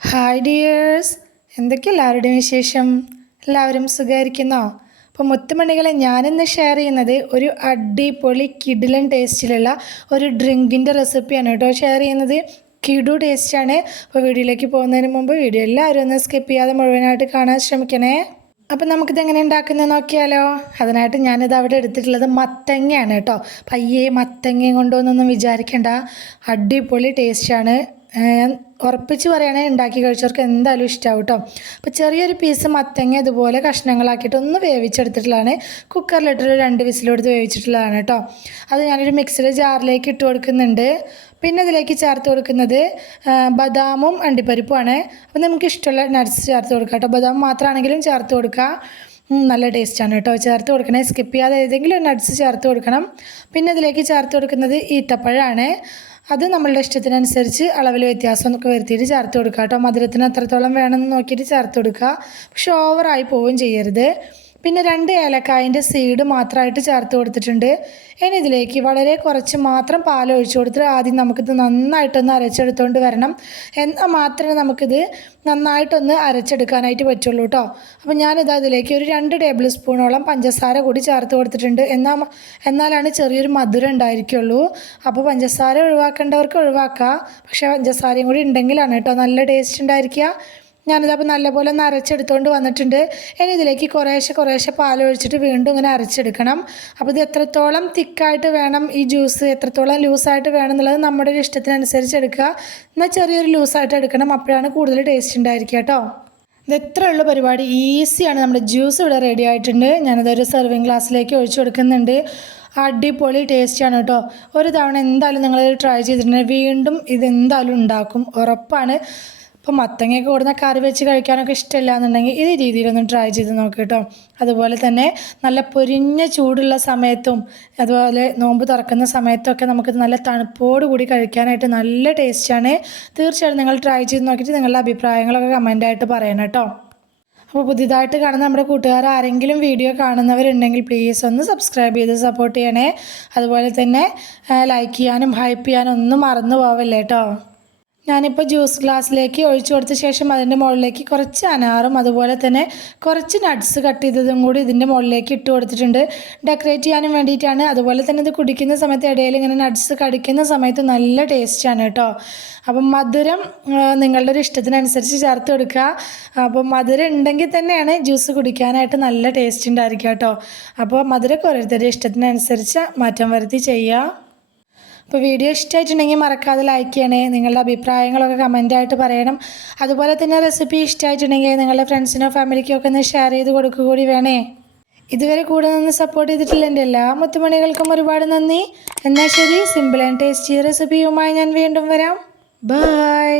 Hi dears എന്തൊക്കെ എല്ലാവരുടെയും വിശേഷം? എല്ലാവരും സുഖമായിരിക്കുന്നോ? അപ്പോൾ മുത്തുമണികളെ ഞാനിന്ന് ഷെയർ ചെയ്യുന്നത് ഒരു അടിപൊളി കിഡിലൻ ടേസ്റ്റിലുള്ള ഒരു ഡ്രിങ്കിന്റെ റെസിപ്പിയാണ് കേട്ടോ. ഷെയർ ചെയ്യുന്നത് കിഡു ടേസ്റ്റാണ് അപ്പോൾ വീഡിയോയിലേക്ക് പോകുന്നതിന് മുമ്പ് വീഡിയോ എല്ലാവരും ഒന്ന് സ്കിപ്പ് ചെയ്യാതെ മുഴുവനായിട്ട് കാണാൻ ശ്രമിക്കണേ. അപ്പം നമുക്കിത് എങ്ങനെ ഉണ്ടാക്കുന്നത് നോക്കിയാലോ. അതിനായിട്ട് ഞാനിത് അവിടെ എടുത്തിട്ടുള്ളത് മത്തങ്ങയാണ് കേട്ടോ. പയ്യെ മത്തങ്ങയും കൊണ്ടുവന്നൊന്നും വിചാരിക്കേണ്ട. അടിപൊളി ടേസ്റ്റാണ് ഉറപ്പിച്ച് പറയണേ ഉണ്ടാക്കി കഴിച്ചവർക്ക് എന്തായാലും ഇഷ്ടമാവും കേട്ടോ അപ്പോൾ ചെറിയൊരു പീസ് മത്തങ്ങ ഇതുപോലെ കഷ്ണങ്ങളാക്കിയിട്ട് ഒന്ന് വേവിച്ചെടുത്തിട്ടുള്ളതാണ്. കുക്കറിലിട്ടൊരു രണ്ട് വിസിലെടുത്ത് വേവിച്ചിട്ടുള്ളതാണ് കേട്ടോ അത് ഞാനൊരു മിക്സിയുടെ ജാറിലേക്ക് ഇട്ട് കൊടുക്കുന്നുണ്ട്. പിന്നെ ഇതിലേക്ക് ചേർത്ത് കൊടുക്കുന്നത് ബദാമും അണ്ടിപ്പരിപ്പുമാണ്. അപ്പോൾ നമുക്ക് ഇഷ്ടമുള്ള നട്ട്സ് ചേർത്ത് കൊടുക്കാം കേട്ടോ ബദാം മാത്രമാണെങ്കിലും ചേർത്ത് കൊടുക്കുക നല്ല ടേസ്റ്റാണ് കേട്ടോ ചേർത്ത് കൊടുക്കണേ സ്കിപ്പ് ചെയ്യാതെ ഏതെങ്കിലും നട്ട്സ് ചേർത്ത് കൊടുക്കണം. പിന്നെ ഇതിലേക്ക് ചേർത്ത് കൊടുക്കുന്നത് ഈത്തപ്പഴമാണ് അത് നമ്മളുടെ ഇഷ്ടത്തിനനുസരിച്ച് അളവിൽ വ്യത്യാസമൊക്കെ വരുത്തിയിട്ട് ചേർത്ത് കൊടുക്കുക കേട്ടോ. മധുരത്തിന് എത്രത്തോളം വേണമെന്ന് നോക്കിയിട്ട് ചേർത്ത് കൊടുക്കുക. പക്ഷെ ഓവറായി പോവുകയും ചെയ്യരുത്. പിന്നെ രണ്ട് ഏലക്കായന്റെ സീഡ് മാത്രമായിട്ട് ചേർത്ത് കൊടുത്തിട്ടുണ്ട്. ഇനി ഇതിലേക്ക് വളരെ കുറച്ച് മാത്രം പാൽ ഒഴിച്ചു കൊടുത്തിട്ട് ആദ്യം നമുക്കിത് നന്നായിട്ടൊന്ന് അരച്ചെടുത്തുകൊണ്ട് വരണം. എന്നാൽ മാത്രമേ നമുക്കിത് നന്നായിട്ടൊന്ന് അരച്ചെടുക്കാനായിട്ട് പറ്റുള്ളൂ കേട്ടോ അപ്പോൾ ഞാനിത് അതിലേക്ക് ഒരു രണ്ട് ടേബിൾ സ്പൂണോളം പഞ്ചസാര കൂടി ചേർത്ത് കൊടുത്തിട്ടുണ്ട്. എന്നാൽ എന്നാലാണ് ചെറിയൊരു മധുരം ഉണ്ടായിരിക്കുള്ളൂ. അപ്പോൾ പഞ്ചസാര ഒഴിവാക്കേണ്ടവർക്ക് ഒഴിവാക്കാം. പക്ഷേ പഞ്ചസാരയും കൂടി ഉണ്ടെങ്കിലാണ് കേട്ടോ നല്ല ടേസ്റ്റ് ഉണ്ടായിരിക്കുക. ഞാനിതപ്പോൾ നല്ലപോലെ ഒന്ന് അരച്ചെടുത്തുകൊണ്ട് വന്നിട്ടുണ്ട്. ഇനി ഇതിലേക്ക് കുറേശ്ശെ കുറേശ്ശെ പാൽ ഒഴിച്ചിട്ട് വീണ്ടും ഇങ്ങനെ അരച്ചെടുക്കണം. അപ്പോൾ ഇത് എത്രത്തോളം തിക്കായിട്ട് വേണം ഈ ജ്യൂസ് എത്രത്തോളം ലൂസായിട്ട് വേണം എന്നുള്ളത് നമ്മുടെ ഒരു ഇഷ്ടത്തിനനുസരിച്ച് എടുക്കുക എന്നാൽ ചെറിയൊരു ലൂസായിട്ട് എടുക്കണം അപ്പോഴാണ് കൂടുതൽ ടേസ്റ്റ് ഉണ്ടായിരിക്കുക കേട്ടോ. ഉള്ള പരിപാടി ഈസിയാണ്. നമ്മുടെ ജ്യൂസ് ഇവിടെ റെഡി ആയിട്ടുണ്ട്. ഞാനതൊരു സെർവിങ് ഗ്ലാസ്സിലേക്ക് ഒഴിച്ചു കൊടുക്കുന്നുണ്ട്. അടിപൊളി ടേസ്റ്റിയാണ് കേട്ടോ. ഒരു തവണ എന്തായാലും നിങ്ങൾ ട്രൈ ചെയ്തിട്ടുണ്ടെങ്കിൽ വീണ്ടും ഇത് എന്തായാലും ഉണ്ടാക്കും. ഉറപ്പാണ്. ഇപ്പോൾ മത്തങ്ങയൊക്കെ കൂടുന്ന കറി വെച്ച് കഴിക്കാനൊക്കെ ഇഷ്ടമില്ല എന്നുണ്ടെങ്കിൽ ഈ രീതിയിലൊന്നും ട്രൈ ചെയ്ത് നോക്ക് കേട്ടോ അതുപോലെ തന്നെ നല്ല പൊരിഞ്ഞ ചൂടുള്ള സമയത്തും അതുപോലെ നോമ്പ് തുറക്കുന്ന സമയത്തൊക്കെ നമുക്കിത് നല്ല തണുപ്പോട് കൂടി കഴിക്കാനായിട്ട് നല്ല ടേസ്റ്റാണ് തീർച്ചയായിട്ടും നിങ്ങൾ ട്രൈ ചെയ്ത് നോക്കിയിട്ട് നിങ്ങളുടെ അഭിപ്രായങ്ങളൊക്കെ കമന്റായിട്ട് പറയണം കേട്ടോ അപ്പോൾ പുതിയതായിട്ട് കാണുന്ന നമ്മുടെ കൂട്ടുകാർ ആരെങ്കിലും വീഡിയോ കാണുന്നവരുണ്ടെങ്കിൽ പ്ലീസ് ഒന്ന് സബ്സ്ക്രൈബ് ചെയ്ത് സപ്പോർട്ട് ചെയ്യണേ. അതുപോലെ തന്നെ ലൈക്ക് ചെയ്യാനും ഹൈപ്പ് ചെയ്യാനും ഒന്നും മറന്നു പോവല്ലേ കേട്ടോ ഞാനിപ്പോൾ ജ്യൂസ് ഗ്ലാസ്സിലേക്ക് ഒഴിച്ചു കൊടുത്ത ശേഷം അതിന്റെ മുകളിലേക്ക് കുറച്ച് അനാറും അതുപോലെ തന്നെ കുറച്ച് നട്ട്സ് കട്ട് ചെയ്തതും കൂടി ഇതിന്റെ മുകളിലേക്ക് ഇട്ട് കൊടുത്തിട്ടുണ്ട്. ഡെക്കറേറ്റ് ചെയ്യാനും വേണ്ടിയിട്ടാണ്. അതുപോലെ തന്നെ ഇത് കുടിക്കുന്ന സമയത്ത് ഇടയിൽ ഇങ്ങനെ നട്ട്സ് കടിക്കുന്ന സമയത്ത് നല്ല ടേസ്റ്റാണ് കേട്ടോ. അപ്പം മധുരം നിങ്ങളുടെ ഒരു ഇഷ്ടത്തിനനുസരിച്ച് ചേർത്ത് കൊടുക്കുക. അപ്പം മധുരം ഉണ്ടെങ്കിൽ തന്നെയാണ് ജ്യൂസ് കുടിക്കാനായിട്ട് നല്ല ടേസ്റ്റ് ഉണ്ടായിരിക്കുക കേട്ടോ. അപ്പോൾ മധുരമൊക്കെ ഓരോരുത്തരുടെ ഇഷ്ടത്തിനനുസരിച്ച് മാറ്റം വരുത്തി ചെയ്യുക. അപ്പോൾ വീഡിയോ ഇഷ്ടമായിട്ടുണ്ടെങ്കിൽ മറക്കാതെ ലൈക്ക് ചെയ്യണേ. നിങ്ങളുടെ അഭിപ്രായങ്ങളൊക്കെ കമന്റായിട്ട് പറയണം. അതുപോലെ തന്നെ റെസിപ്പി ഇഷ്ടമായിട്ടുണ്ടെങ്കിൽ നിങ്ങളുടെ ഫ്രണ്ട്സിനോ ഫാമിലിക്കോ ഒക്കെ ഒന്ന് ഷെയർ ചെയ്ത് കൊടുക്കുക കൂടി വേണേ. ഇതുവരെ കൂടെ നിന്ന് സപ്പോർട്ട് ചെയ്തിട്ടുള്ള എന്റെ എല്ലാ മുത്തുമണികൾക്കും ഒരുപാട് നന്ദി. എന്നാൽ ശരി സിമ്പിൾ ആൻഡ് ടേസ്റ്റി റെസിപ്പിയുമായി ഞാൻ വീണ്ടും വരാം. ബൈ